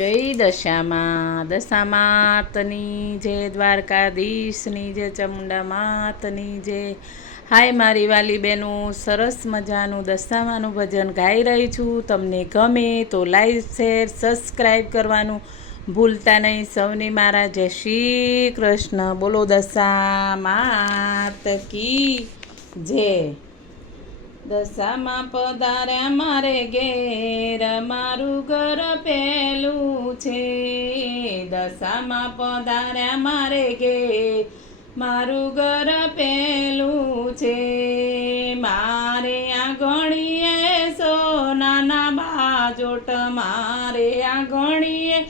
જય દશામાં દશા માતની જે દ્વારકાધીશની જે ચમુંડા માતની જે હાય મારી વાલી બેનો સરસ મજાનું દશામાનું ભજન ગાઈ રહી છું. તમને ગમે તો લાઈક, શેર સબસ્ક્રાઈબ કરવાનું ભૂલતા નહીં. સૌને મારા જય શ્રી કૃષ્ણ. બોલો દશા માત કી જય. દશામાં પધાર્યા મારે ઘેર મારું ઘર પેલું છે. દશામાં પધાર્યા મારે ઘેર મારું ઘર પેલું છે. મારે આ ગણીએ સોનાના બાજોટ, મારે આ ગણીએ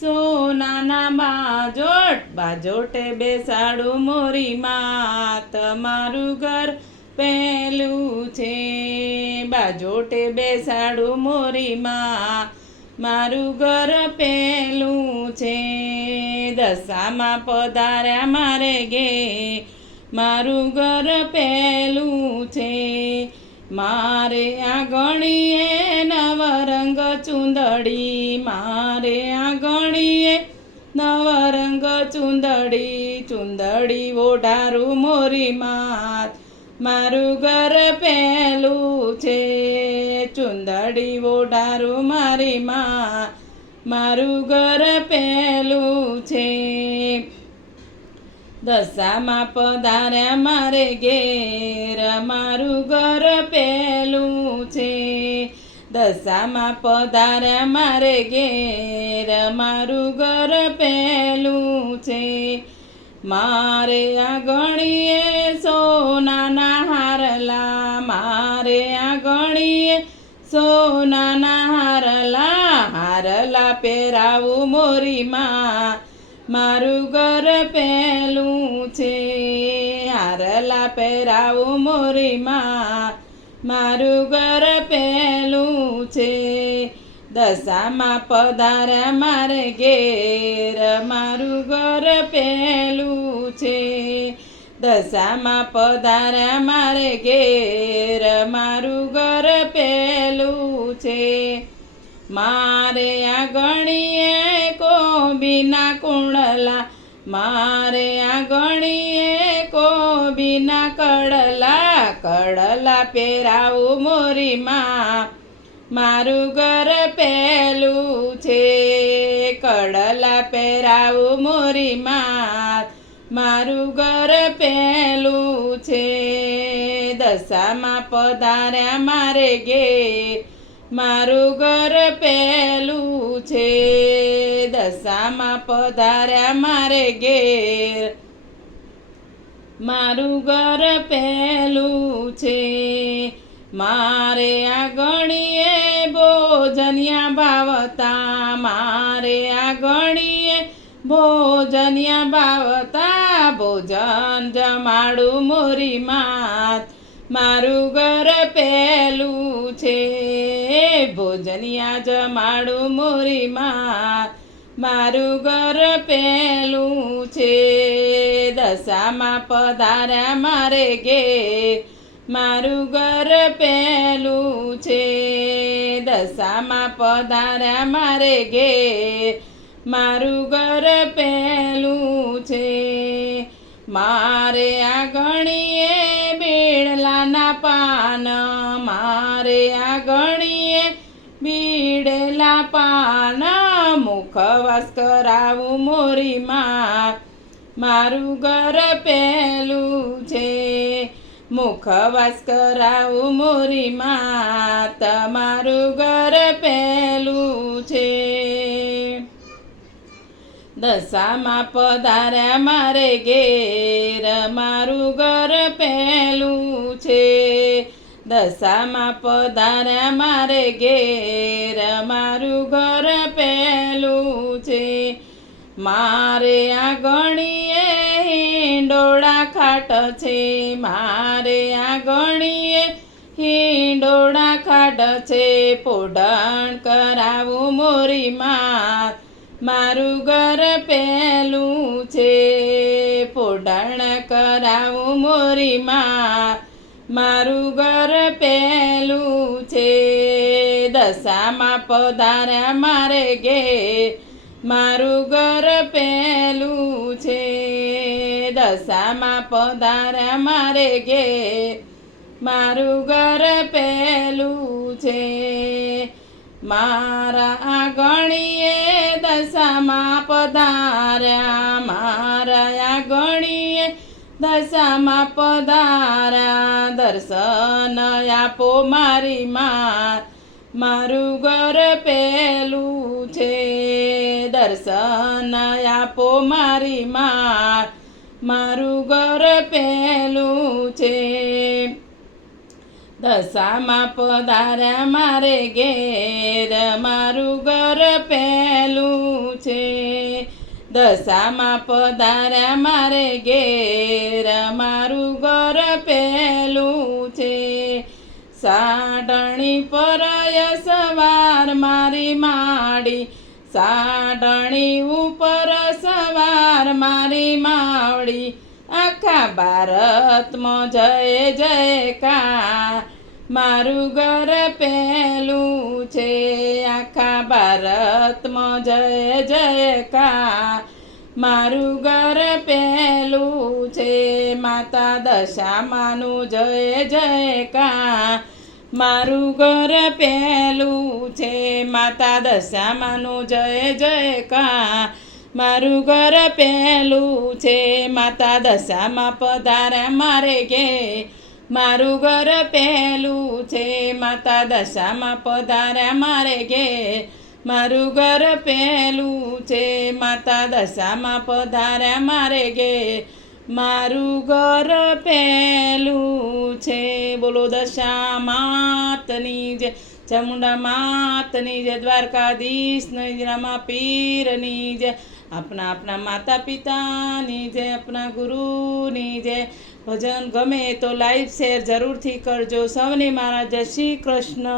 સોનાના બાજોટ. બાજોટે બેસાડું મોરી માત, મારું ઘર પેલું છે. બાજોટે બેસાડું મોરીમાં. મારું ઘર પેલું છે. દશામાં પધાર્યા મારે ગે. મારું ઘર પેલું છે. મારે આ ગણીએ નવરંગ ચુંદડી. મારે આ ગણીએ નવરંગ ચુંદડી. ચુંદડી ઓઢારું મોરી માત મારું ઘર પેલું છે. ચુંદડી ઓઢારું મારી માં. મારું ઘર પહેલું છે. દશામાં પધાર્યા મારે ઘેર. મારું ઘર પેલું છે. દશામાં પધાર્યા મારે ઘેર. મારું ઘર પહેલું છે. મારે આ ગણીએ પહેરાવું મારું ઘર પેલું છે. હારલા પહેરાવું મોરીમાં, મારું ઘર પહેલું છે. દશામાં પધાર્યા મારે ઘેર, મારું ઘર પેલું છે. દશામાં પધાર્યા મારે ઘેર, મારું ઘર પેલું છે. મારે આ ગણીએ કોબીના કુંડલા, મારે આ ગણીએ કોબીના કડલા કડલા પહેરાવું મોરી માં મારું ઘર પેલું છે, કડલા પહેરાવું મોરી માત મારું ઘર પેલું છે, દશામાં પધાર્યા મારે ગે મારું ઘર પેલું છે દશામાં પધાર્યા મારે ઘેર. મારું ઘર પેલું છે. મારે આ ગણીએ ભોજનિયા ભાવતા મારે આ ગણીએ ભોજનિયા ભાવતા ભોજન જમાડું મોરી માત. મારું ઘર પેલું છે. ભોજનિયા જમાડું મોરી માત. મારું ઘર પેલું છે. દશામાં પધાર્યા મારે ગે. મારું ઘર પેલું છે. દશામાં પધાર્યા મારે ગે. મારું ઘર પેલું છે. મારે આ ગણીએ બેડલાના પાન. મારે આ મુખવાસ કરાવું મોરી માં. મારું ઘર પહેલું છે. મુખવાસ કરાવું મોરી માં. તમારું ઘર પહેલું છે. દશામાં પધાર્યા મારે ઘેર. મારું ઘર પહેલું છે. દશામાં પધાર્યા મારે ઘેર મારું ઘર પહેલું છે. મારે આ ગણીએ હિંડોળા ખાટ છે. મારે આ ગણીએ હિંડોળા ખાટ છે. પોઢણ કરાવું મોરી માં મારું ઘર પેલું છે. પોઢણ કરાવું મોરી માં મારું ઘર પહેલું છે. દશામાં પધાર્યા મારે ગે. મારું ઘર પહેલું છે. દશામાં પધાર્યા મારે ગે. મારું ઘર પેલું છે. મારા ગણીએ દશામાં પધાર્યા મારા દશામાં પધાર્યા દર્શન આપો મારી માર મારું ઘર પેલું છે, દર્શન આપો મારી માર મારું ઘર પેલું છે. દશામાં પધાર્યા મારે ઘેર, મારું ઘર પહેલું છે. દશામાં પધાર્યા મારે ઘેર મારું ઘર પહેલું છે. સાડણી પરય સવાર મારી માડી સાડણી ઉપર સવાર મારી માવડી. આખા ભારતમાં જય જયકાર. મારું ઘર પહેલું છે. આખા ભારતમાં જય જયકાર. મારું ઘર પહેલું છે. માતા દશામાનું જય જયકાર. મારું ઘર પહેલું છે. માતા દશામાનું જય જયકાર. મારું ઘર પહેલું છે. માતા દશામાં પધારે મારે ઘે મારું ઘર પહેલું છે, માતા દશામાં પધાર્યા મારે ઘે મારું ઘર પહેલું છે, માતા દશામાં પધાર્યા મારે ઘે મારું ઘર પહેલું છે, બોલો દશા માતની જે ચામુંડા માતની જે દ્વારકાધીશ નજરામાં પીરની જે આપણા આપણા માતા પિતાની જે આપણા ગુરુની જે ભજન ગમે તો લાઈવ શેર જરૂરથી કરજો. સૌને મારા જય શ્રી કૃષ્ણ.